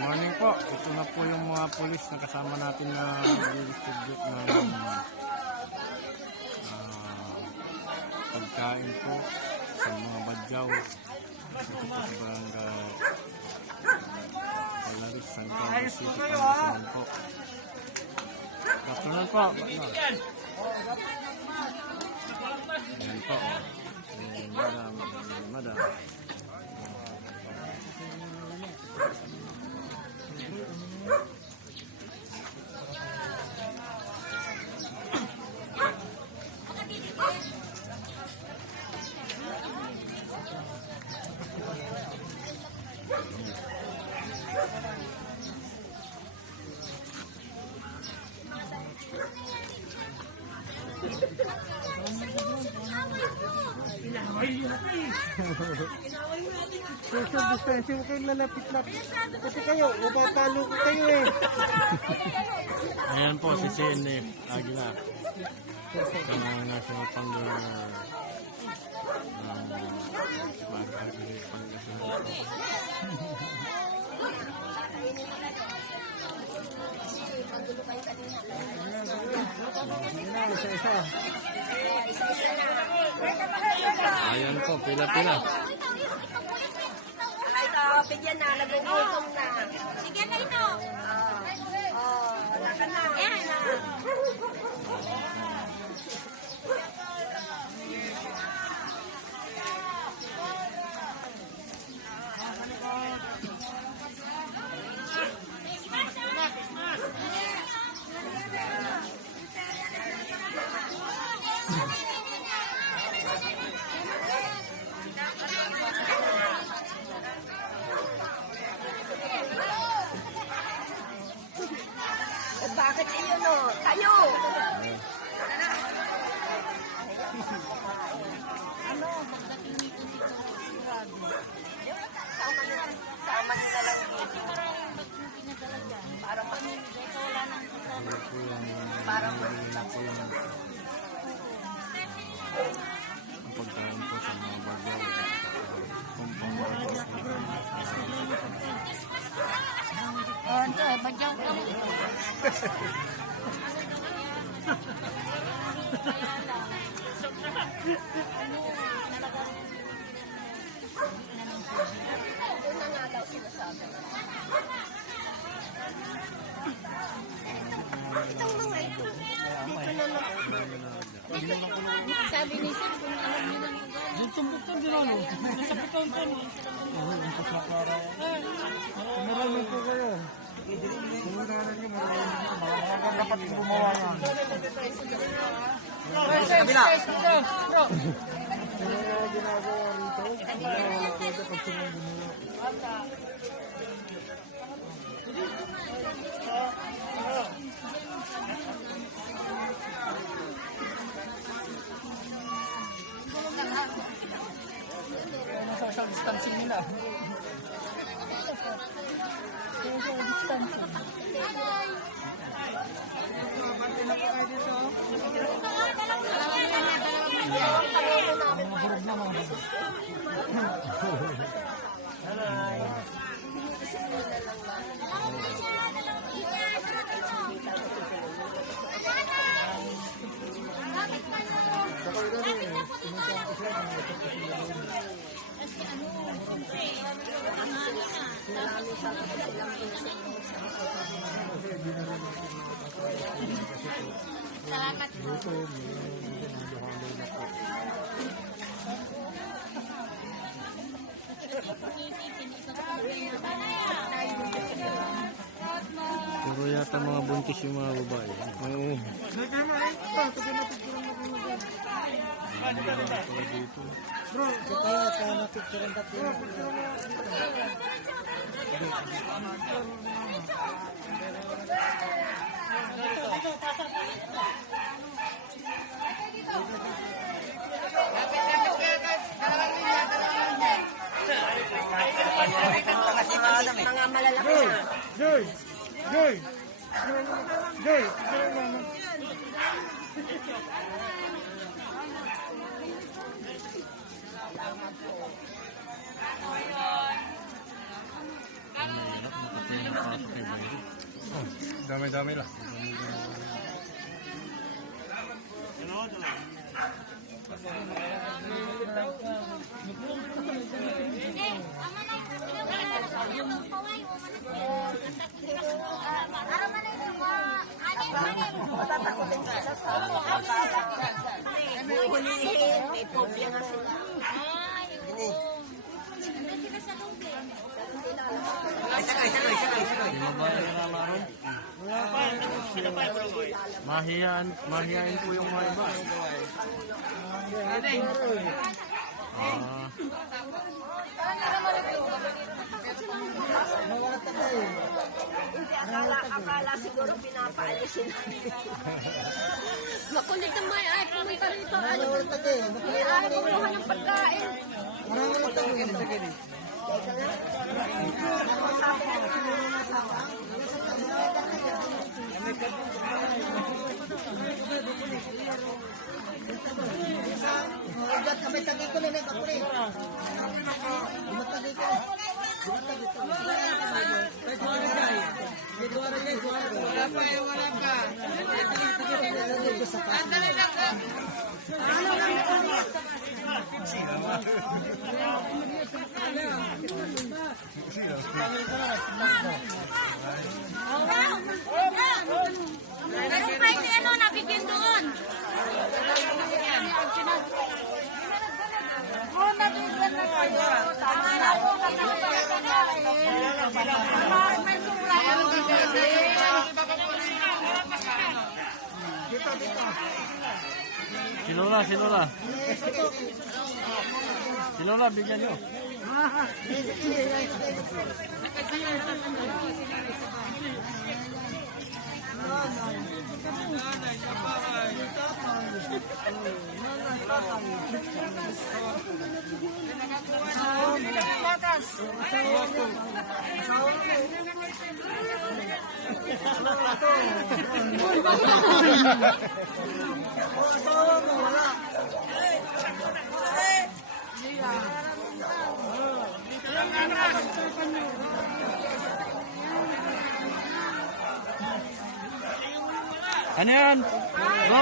Morning po. Ito na po yung mga pulis na kasama natin na distribute ng pagkain po sa mga badyaw. Ito po sa barangay Palaris, San Carlos City, Pangasinan po. Afternoon po. Ayan po. Madam. Social distancing, huwag kayong lalapit-lapit. Kasi kayo, mapapalo ko kayo eh. Ayan po si CNF Aguila. Sa mga national founder mag-agri Pangasinan. Isa-isa. Ayan po, pila-pila. Ito, bigyan na, nagugutom na. Sige na ito. Wala ka na. Yan na. Bakit kayo no? Tayo! Ano? Pagdating nito sigurado. Sa Manila lang dito. Pinadala dyan. Para pamimigay ka wala nang kasama. Para ang pagkain po sa mga badyaw. ito, badyaw ka mo. Sabi ni Sir, kung alam niyo lang yung Tumbok ka din ano? Nasa pitong ka no? Marami po kayo. Kumularan nyo, marami dapat gumawa yan. Sa kabila! Ano ginagawa rito? Wala pwede pag sumang social distancing nila. Social distancing. Bante na po kayo dito. Mahurog na mga bago. kasi ano, siyempre, marami na. Marami sa salamat po. Puro yata mga buntis yung mga babae. Oo. Dito. Bro, kaya napicturean tayo. Mga malalaki na. Joy! Joy! Joy! pasok yung bayo. Oh, dami-dami lang. May kopya nga sila. Mahihain po yung mga iba. Akala siguro pinapaalisin. Makulit ang may ay pumunta rito. Ay, ay, kumuha ng pagkain. Meron pa yung ano, nabigyan doon. Oh, nabigyan na kayo. Tama na po. May sobra. Si Lola. Si Lola, bigyan nyo. Ano yan? Go!